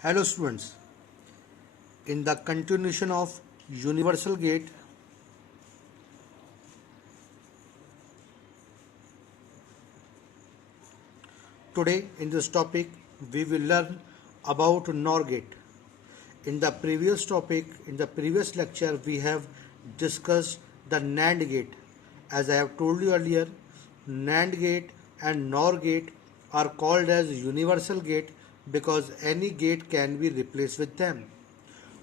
Hello students, in the continuation of universal gate, today in this topic we will learn about NOR gate. In the previous topic, in the previous lecture we have discussed the NAND gate. As I have told you earlier, NAND gate and NOR gate are called as universal gate because any gate can be replaced with them.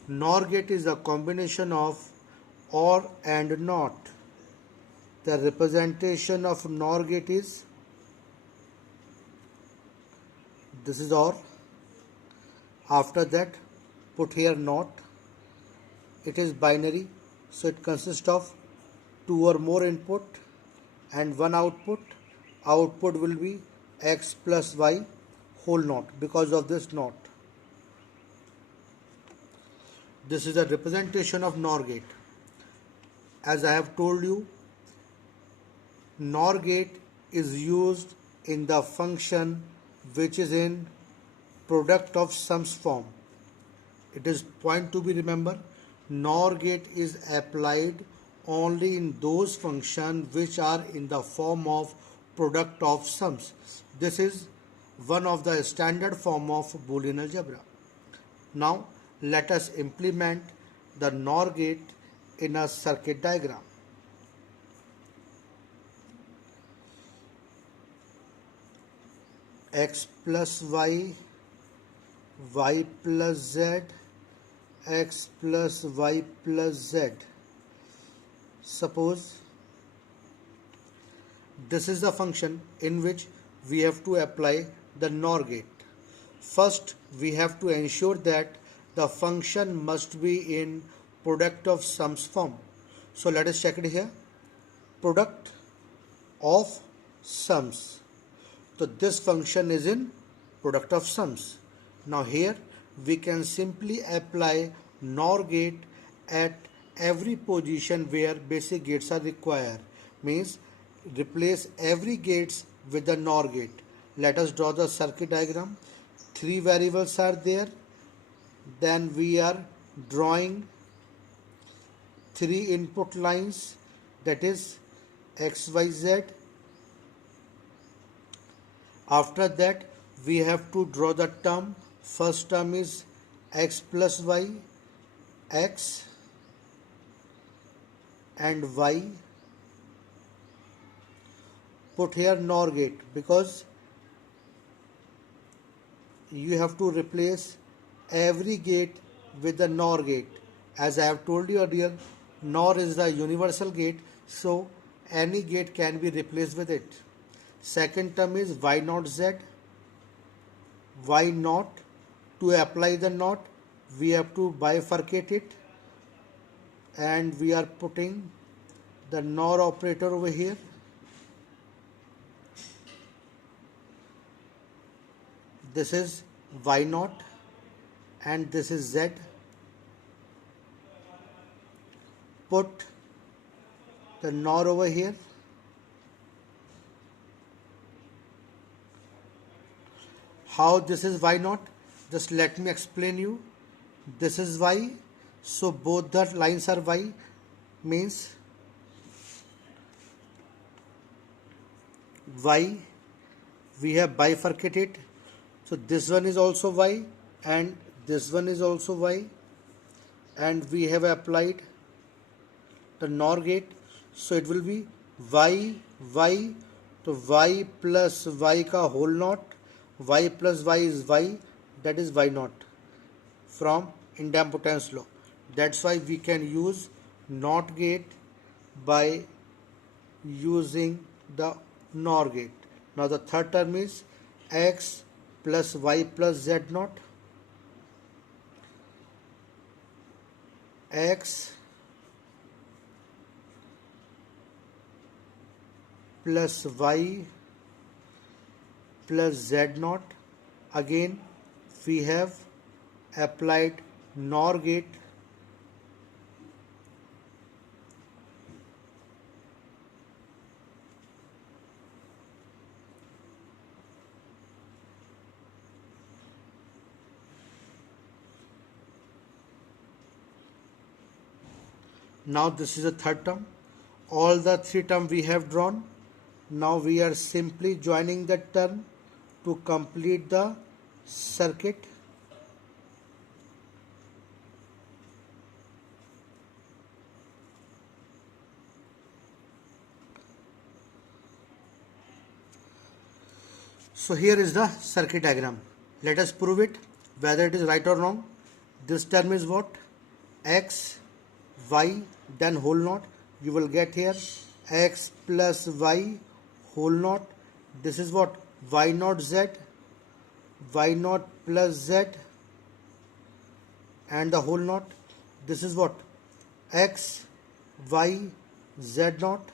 NOR gate is a combination of OR and NOT. The representation of NOR gate is this is OR. After that, put here NOT. It is binary, so it consists of two or more input and one output. Output will be x plus y whole NOT because of this NOT. This is a representation of NOR gate. As I have told you, NOR gate is used in the function which is in product of sums form. It is point to be remember, NOR gate is applied only in those functions which are in the form of product of sums. This is one of the standard form of Boolean algebra. Now let us implement the NOR gate in a circuit diagram. X plus y, y plus z, x plus y plus z. Suppose this is the function in which we have to apply the NOR gate. First, we have to ensure that the function must be in product of sums form. So let us check it here. Product of sums. So this function is in product of sums. Now here we can simply apply NOR gate at every position where basic gates are required. Means replace every gates with the NOR gate. Let us draw the circuit diagram. Three variables are there. Then we are drawing three input lines, that is x, y, z. After that we have to draw the term. First term is x plus y, x and y. Put here NOR gate because you have to replace every gate with the NOR gate. As I have told you earlier, NOR is the universal gate, so any gate can be replaced with it. Second term is y naught z, y naught. To apply the NOT, we have to bifurcate it and we are putting the NOR operator over here. This is y naught and this is z. Put the NOR over here. How this is y naught? Just let me explain you. This is y, so both the lines are y, means y we have bifurcated. So this one is also y and this one is also y, and we have applied the NOR gate. So it will be y, y, to y plus y ka whole naught. Y plus y is y, that is y naught from idempotence law. That's why we can use NOT gate by using the NOR gate. Now the third term is x plus y plus z naught. X plus y plus z naught. Again we have applied NOR gate. Now this is the third term. All the three terms we have drawn. Now we are simply joining the term to complete the circuit. So here is the circuit diagram. Let us prove it whether it is right or wrong. This term is what? X, Y, then whole knot. You will get here X plus Y whole knot. This is what? Y naught Z, Y naught plus Z, and the whole knot. This is what? X, Y, Z naught,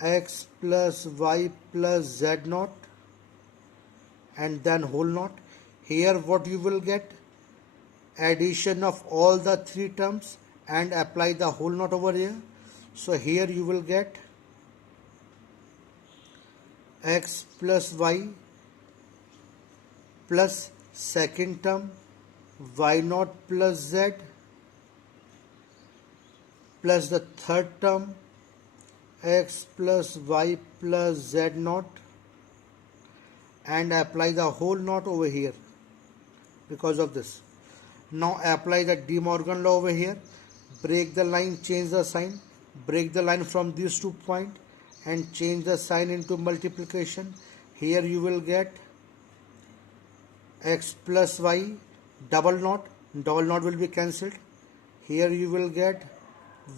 X plus Y plus Z naught, and then whole knot. Here what you will get? Addition of all the three terms and apply the whole knot over here. So here you will get X plus Y plus second term Y naught plus Z plus the third term X plus Y plus Z naught, and apply the whole knot over here because of this. Now apply the De Morgan law over here. Break the line, change the sign. Break the line from these 2 points and change the sign into multiplication. Here you will get X plus Y double knot will be cancelled. Here you will get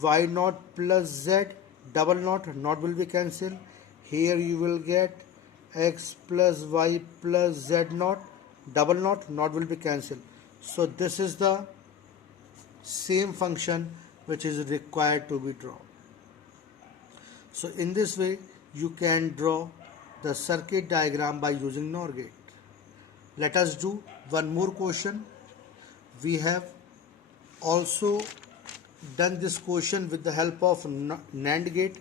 Y naught plus Z double knot will be cancelled. Here you will get X plus Y plus Z naught double knot will be cancelled. So this is the same function which is required to be drawn. So in this way you can draw the circuit diagram by using NOR gate. Let us do one more question. We have also done this question with the help of NAND gate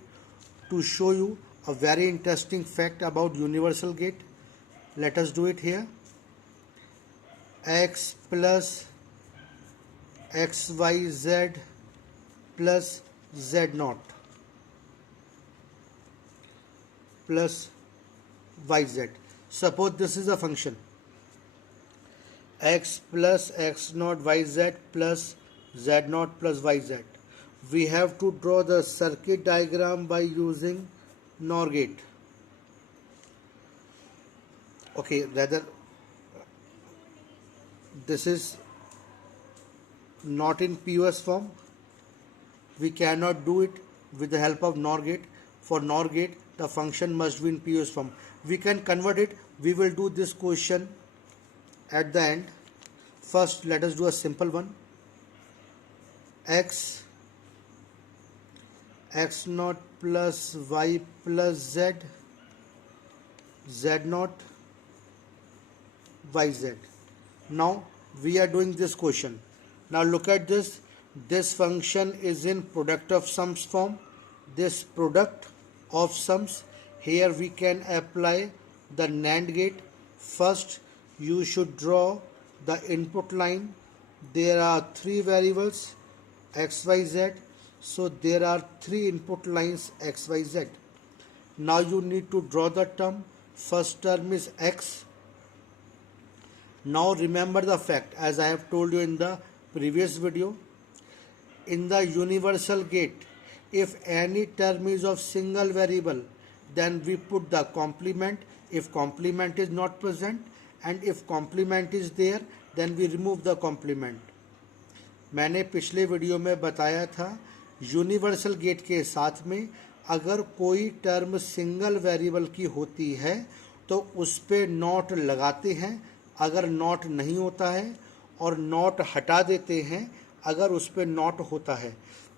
to show you a very interesting fact about universal gate. Let us do it here. X plus XYZ plus Z naught plus YZ. Suppose this is a function X plus X naught YZ plus Z naught plus YZ. We have to draw the circuit diagram by using NOR gate. Okay, rather this is not in POS form. We cannot do it with the help of NOR gate. For NOR gate, the function must be in POS form. We can convert it. We will do this question at the end. First, let us do a simple one. X naught plus Y plus Z, Z naught, YZ. Now we are doing this question. Now look at this. This function is in product of sums form. This product of sums, here we can apply the NAND gate. First you should draw the input line. There are three variables X, Y, Z. So there are three input lines X, Y, Z. Now you need to draw the term. First term is X. Now remember the fact, as I have told you in the previous video, in the universal gate, if any term is of single variable, then we put the complement if complement is not present, and if complement is there, then we remove the complement. मैंने पिछले video में बताया था universal gate के साथ में अगर कोई टर्म सिंगल वेरिएबल की होती है तो उस पे नॉट लगाते हैं, अगर नॉट नहीं होता है, और नॉट हटा देते हैं अगर उस पे नॉट होता है.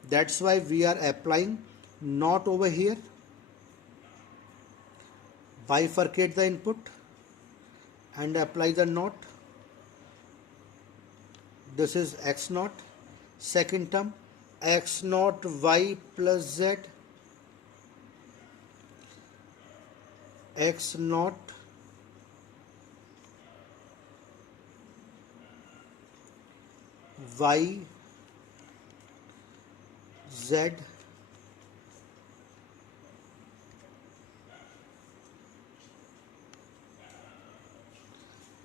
That's why we are applying not over here. Bifurcate the input and apply the knot. This is X naught. Second term X naught Y plus Z, X naught Y Z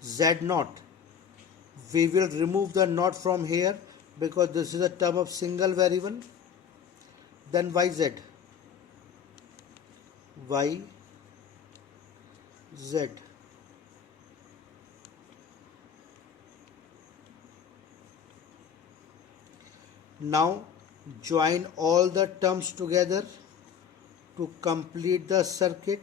Z naught. We will remove the naught from here because this is a term of single variable. Then YZ. YZ. Now join all the terms together to complete the circuit.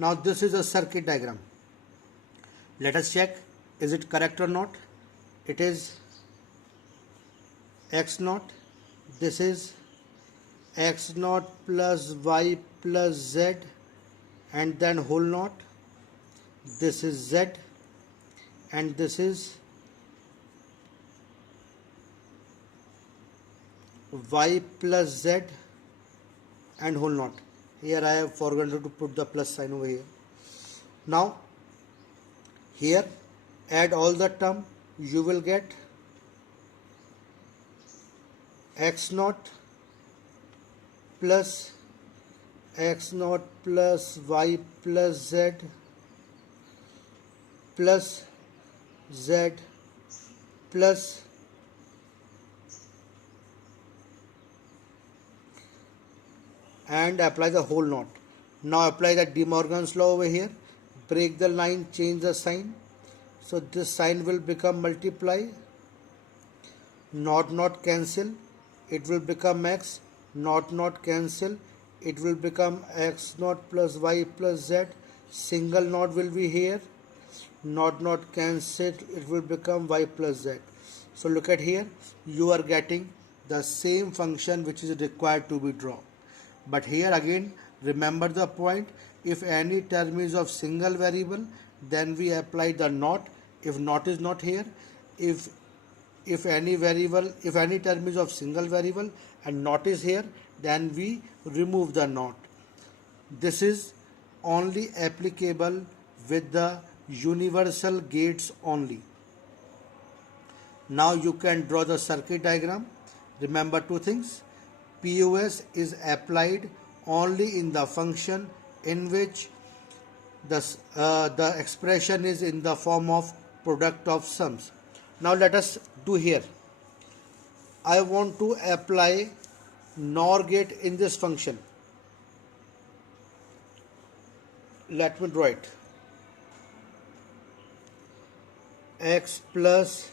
Now this is a circuit diagram. Let us check, is it correct or not? It is X naught. This is X naught plus Y plus Z and then whole naught. This is Z and this is Y plus Z and whole naught. Here I have forgotten to put the plus sign over here. Now here add all the term, you will get X naught plus X naught plus Y plus Z plus Z plus and apply the whole naught. Now apply the De Morgan's law over here. Break the line, change the sign. So this sign will become multiply. Naught cancel. It will become X. Naught cancel. It will become X naught plus Y plus Z. Single naught will be here. Naught cancel. It will become Y plus Z. So look at here. You are getting the same function which is required to be drawn. But here again, remember the point, if any term is of single variable, then we apply the naught. If naught is not here, if any term is of single variable and naught is here, then we remove the naught. This is only applicable with the universal gates only. Now you can draw the circuit diagram. Remember two things. POS is applied only in the function in which the expression is in the form of product of sums. Now let us do here. I want to apply NOR gate in this function. Let me draw it. X plus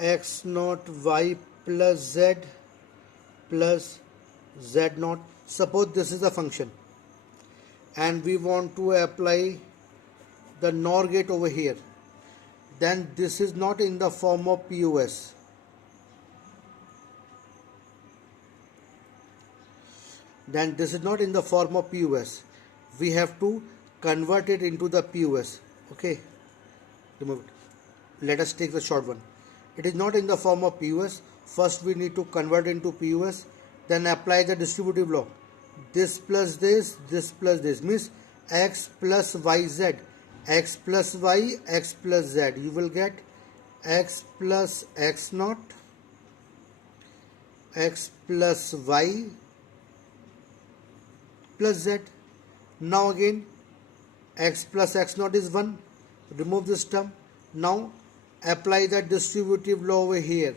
X naught Y plus Z plus Z naught. Suppose this is the function and we want to apply the NOR gate over here. Then this is not in the form of POS. Then this is not in the form of POS. We have to convert it into the POS. Okay, remove it. Let us take the short one. It is not in the form of POS. First we need to convert into POS, then apply the distributive law. This plus this means X plus YZ. X plus Y, X plus Z. You will get X plus X naught, X plus Y plus Z. Now again X plus X naught is 1. Remove this term. Now apply the distributive law over here.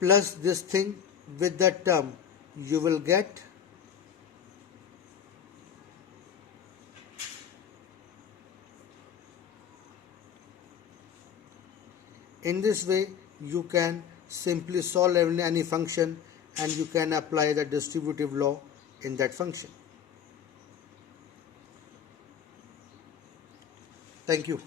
Plus this thing with the term, you will get in this way you can simply solve any function and you can apply the distributive law in that function. Thank you.